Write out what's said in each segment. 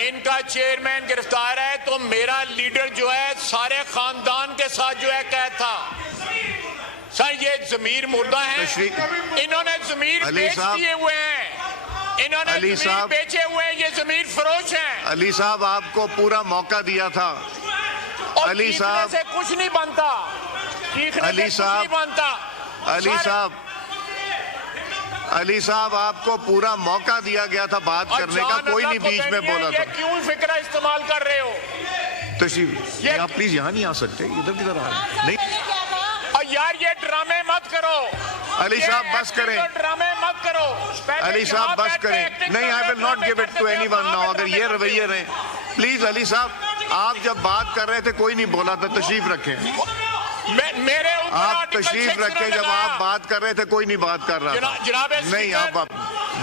इनका चेयरमैन गिरफ्तार है तो मेरा लीडर जो है सारे खानदान के साथ जो है कैद था। सर ये जमीर मुर्दा है, इन्होंने जमीर बेच दिए हुए हैं, इन्होंने जमीर बेचे हुए हैं, ये जमीर फरोश हैं। अली साहब आपको पूरा मौका दिया था। अली साहब से कुछ नहीं बनता, अली साहब अली साहब आपको पूरा मौका दिया गया था बात करने का, कोई नहीं बीच में बोला था। क्यों फिक्र इस्तेमाल कर रहे हो? तशरीफ आप प्लीज यहाँ नहीं आ सकते, इधर किधर आ रहे नहीं। और यार ये ड्रामे मत करो अली साहब, बस करें। ड्रामे मत करो अली साहब, बस करें। नहीं, I will not give it to anyone now. अगर ये रवैये रहे प्लीज। अली साहब आप जब बात कर रहे थे कोई नहीं बोला था, तशरीफ रखें। मेरे आप तशरीफ रखें, जब आप बात कर रहे थे कोई नहीं बात कर रहा था। जनाब नहीं आप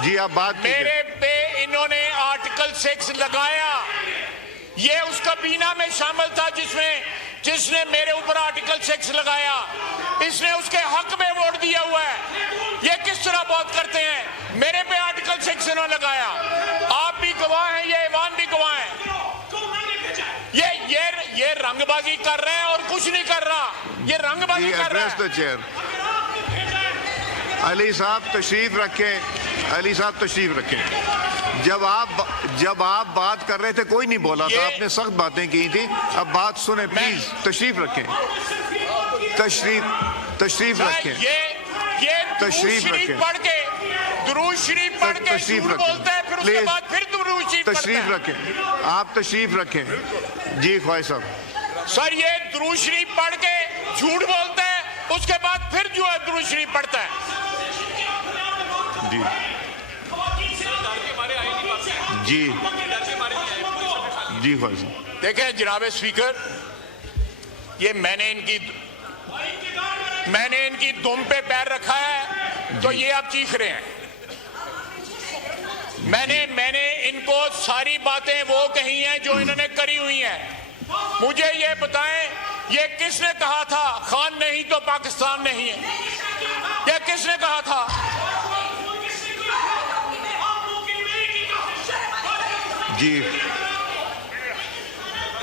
जी आप बात मेरे पे इन्होंने आर्टिकल 6 लगाया, ये उस कबीना में शामिल था जिसने मेरे ऊपर आर्टिकल 6 लगाया, इसने उसके हक में वोट दिया हुआ है। ये किस तरह बात करते हैं? मेरे पे आर्टिकल 6 इन्होंने लगाया, आप भी गवाह हैं, ये ईवान भी गवाह है। ये रंगबाजी कर रहे हैं और कुछ नहीं कर रहा, ये रंगबाजी कर रहे हैं। चेयर अली साहब तशरीफ रखें, अली साहब तशरीफ रखें। जब आप बात कर रहे थे कोई नहीं बोला था, आपने सख्त बातें की थी। अब बात सुने प्लीज, तशरीफ रखें, तशरीफ रखें, तशरीफ रखें, पढ़ के दुरूद शरीफ पढ़ के तशरीफ बोलते हैं, फिर उसके बाद फिर दुरूद शरीफ तशरीफ रखें, आप तशरीफ रखें। जी ख्वाहिश साहब। सर ये दुरूद शरीफ पढ़ के झूठ बोलता है, उसके बाद फिर जो है दुरूद शरीफ पढ़ता है। जी जी जी ख्वाहिश। देखें जनाब स्पीकर, ये मैंने इनकी दुम पे पैर रखा है तो ये आप चीख रहे हैं। मैंने इनको सारी बातें वो कही हैं जो इन्होंने करी हुई हैं। मुझे ये बताएं, ये किसने कहा था खान नहीं तो पाकिस्तान नहीं है? ये किसने कहा था? जी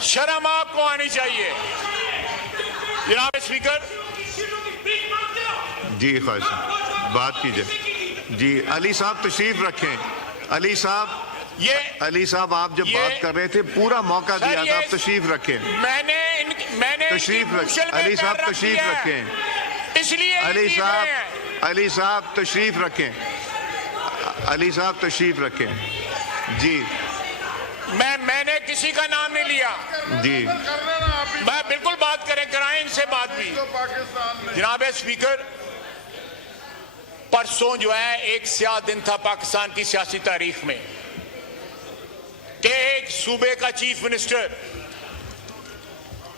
शर्म आपको आनी चाहिए जनाब स्पीकर। जी ख्वाहिश बात कीजिए। जी अली साहब तशरीफ रखें। अली साहब आप जब बात कर रहे थे पूरा मौका दिया था, आप तशरीफ रखें। मैंने तशरीफ रखें अली साहब, तशरीफ रखें। इसलिए अली साहब तशरीफ रखें, अली साहब तशरीफ रखें। जी मैंने किसी का नाम नहीं लिया। जी मैं बिल्कुल बात कराएं इनसे बात भी। जनाब स्पीकर, परसों जो है एक स्याह दिन था पाकिस्तान की सियासी तारीख में कि एक सूबे का चीफ मिनिस्टर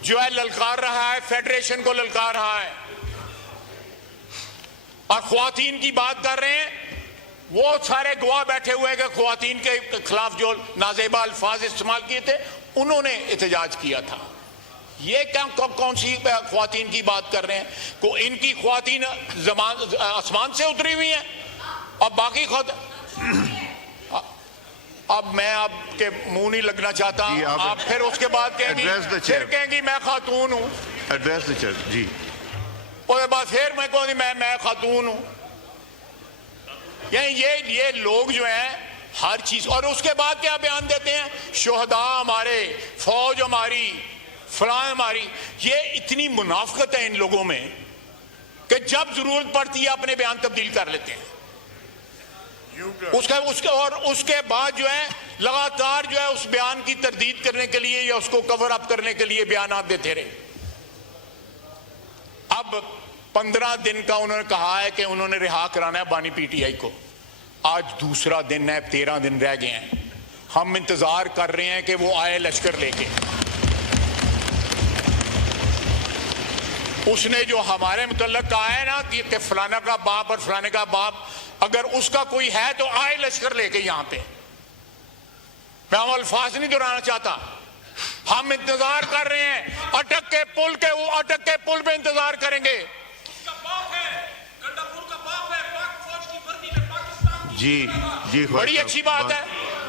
जो है ललकार रहा है, फेडरेशन को ललकार रहा है और ख्वातीन की बात कर रहे हैं। वो सारे गवाह बैठे हुए हैं कि ख्वातीन के खिलाफ जो नाजेबा अल्फाज इस्तेमाल किए थे उन्होंने एहतजाज किया था। ये क्या कौन सी ख्वातीन की बात कर रहे हैं? को इनकी ख्वातीन आसमान से उतरी हुई हैं और बाकी खुद। अब मैं आपके मुंह नहीं लगना चाहता, आप फिर उसके बाद कहेंगी मैं खातून हूं। Address the chair. जी उसके बाद फिर मैं कहूंगी मैं खातून हूं। ये लोग जो हैं हर चीज, और उसके बाद क्या बयान देते हैं, शोहदा हमारे, फौज हमारी, फलां हमारी। ये इतनी मुनाफिकत है इन लोगों में कि जब जरूरत पड़ती है अपने बयान तब्दील कर लेते हैं। उसके बाद जो है लगातार जो है उस बयान की तरदीद करने के लिए या उसको कवर अप करने के लिए बयान देते रहे। अब 15 दिन का उन्होंने कहा है कि उन्होंने रिहा कराना है बानी पीटीआई को। आज दूसरा दिन है, 13 दिन रह गए हैं। हम इंतजार कर रहे हैं कि वो आए लश्कर लेके। उसने जो हमारे मुतल्लक कहा है ना कि फलाना का बाप और फलाने का बाप, अगर उसका कोई है तो आए लश्कर लेके यहां पे। मैं अल्फाज नहीं दोहराना चाहता। हम इंतजार कर रहे हैं, अटक के पुल पे इंतजार करेंगे। जी जी बड़ी अच्छी बात है,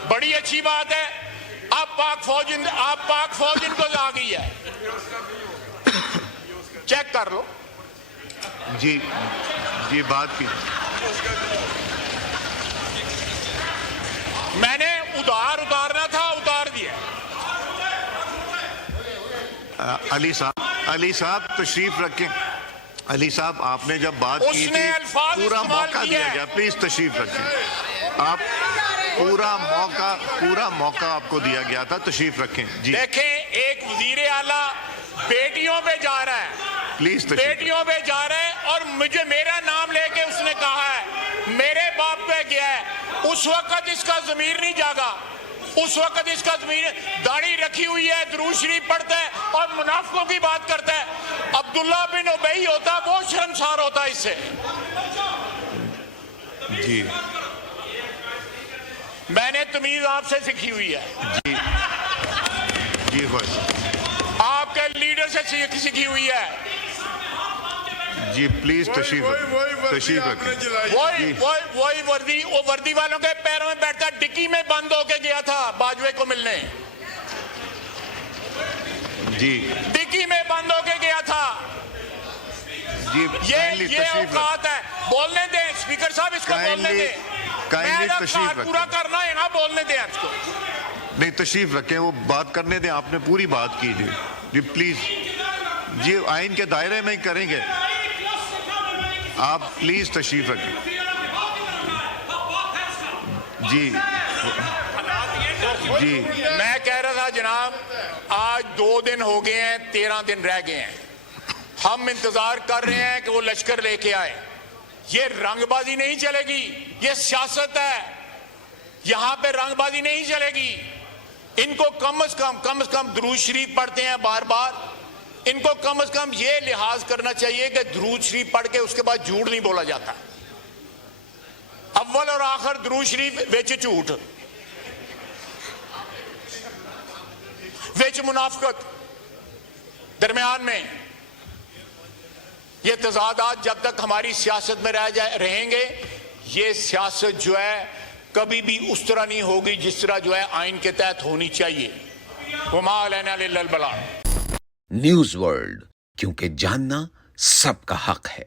बड़ी अच्छी बात है। अब पाक फौज इनको आ गई है, चेक कर लो। जी जी बात की मैंने उतारना था, उतार दिया। अली साहब तशरीफ रखें। अली साहब आपने जब बात की उसने थी अल्फाज पूरा इस्तेमाल मौका किया दिया है। गया, प्लीज तशरीफ रखें। आप पूरा मौका आपको दिया गया था, तशरीफ रखें। जी देखें, एक वजीर आला बेटियों पे जा रहा है, प्लीज तशरीफ बेटियों पे जा रहा है, और मुझे मेरा नाम लेके उसने कहा है मेरे बाप पे गया है। उस वक्त इसका ज़मीर नहीं जागा, उस वक्त इसका ज़मीर, दाढ़ी रखी हुई है, दुरूद शरीफ पढ़ता है और मुनाफिकों की बात करता है। अब्दुल्ला बिन उबई होता, वो शर्मसार होता इससे। जी मैंने तमीज आपसे सीखी हुई है, जी जी बस आपके लीडर से सीखी हुई है। जी प्लीज तशरीफ रखें। वही वर्दी, वो वर्दी वालों के पैरों में बैठता, डिक्की में बंद होके गया था बाजवे को मिलने, जी डिक्की में बंद होके गया था। जी ये औकात है। बोलने दें स्पीकर साहब, इसको बोलने दें। मेरा तशरीफ पूरा करना है ना, बोलने दें इसको। नहीं तशरीफ रखें, वो बात करने दें, आपने पूरी बात की जी प्लीज। जी आइन के दायरे में ही करेंगे, आप प्लीज तशरीफ रखें। जी जी मैं कह रहा था जनाब, आज 2 दिन हो गए हैं, 13 दिन रह गए हैं, हम इंतजार कर रहे हैं कि वो लश्कर लेके आए। ये रंगबाजी नहीं चलेगी, ये सियासत है, यहां पे रंगबाजी नहीं चलेगी। इनको कम से कम दुरूद शरीफ पढ़ते हैं बार बार, इनको कम से कम ये लिहाज करना चाहिए कि दुरूद शरीफ पढ़ के उसके बाद झूठ नहीं बोला जाता। अव्वल और आखिर दुरूद शरीफ, विच झूठ, विच मुनाफिकत, दरमियान में ये तजादात जब तक हमारी सियासत में रहेंगे, ये सियासत जो है कभी भी उस तरह नहीं होगी जिस तरह जो है आइन के तहत होनी चाहिए। वमा अलैना इल्लल बलाग। न्यूज़ वर्ल्ड, क्योंकि जानना सबका हक है।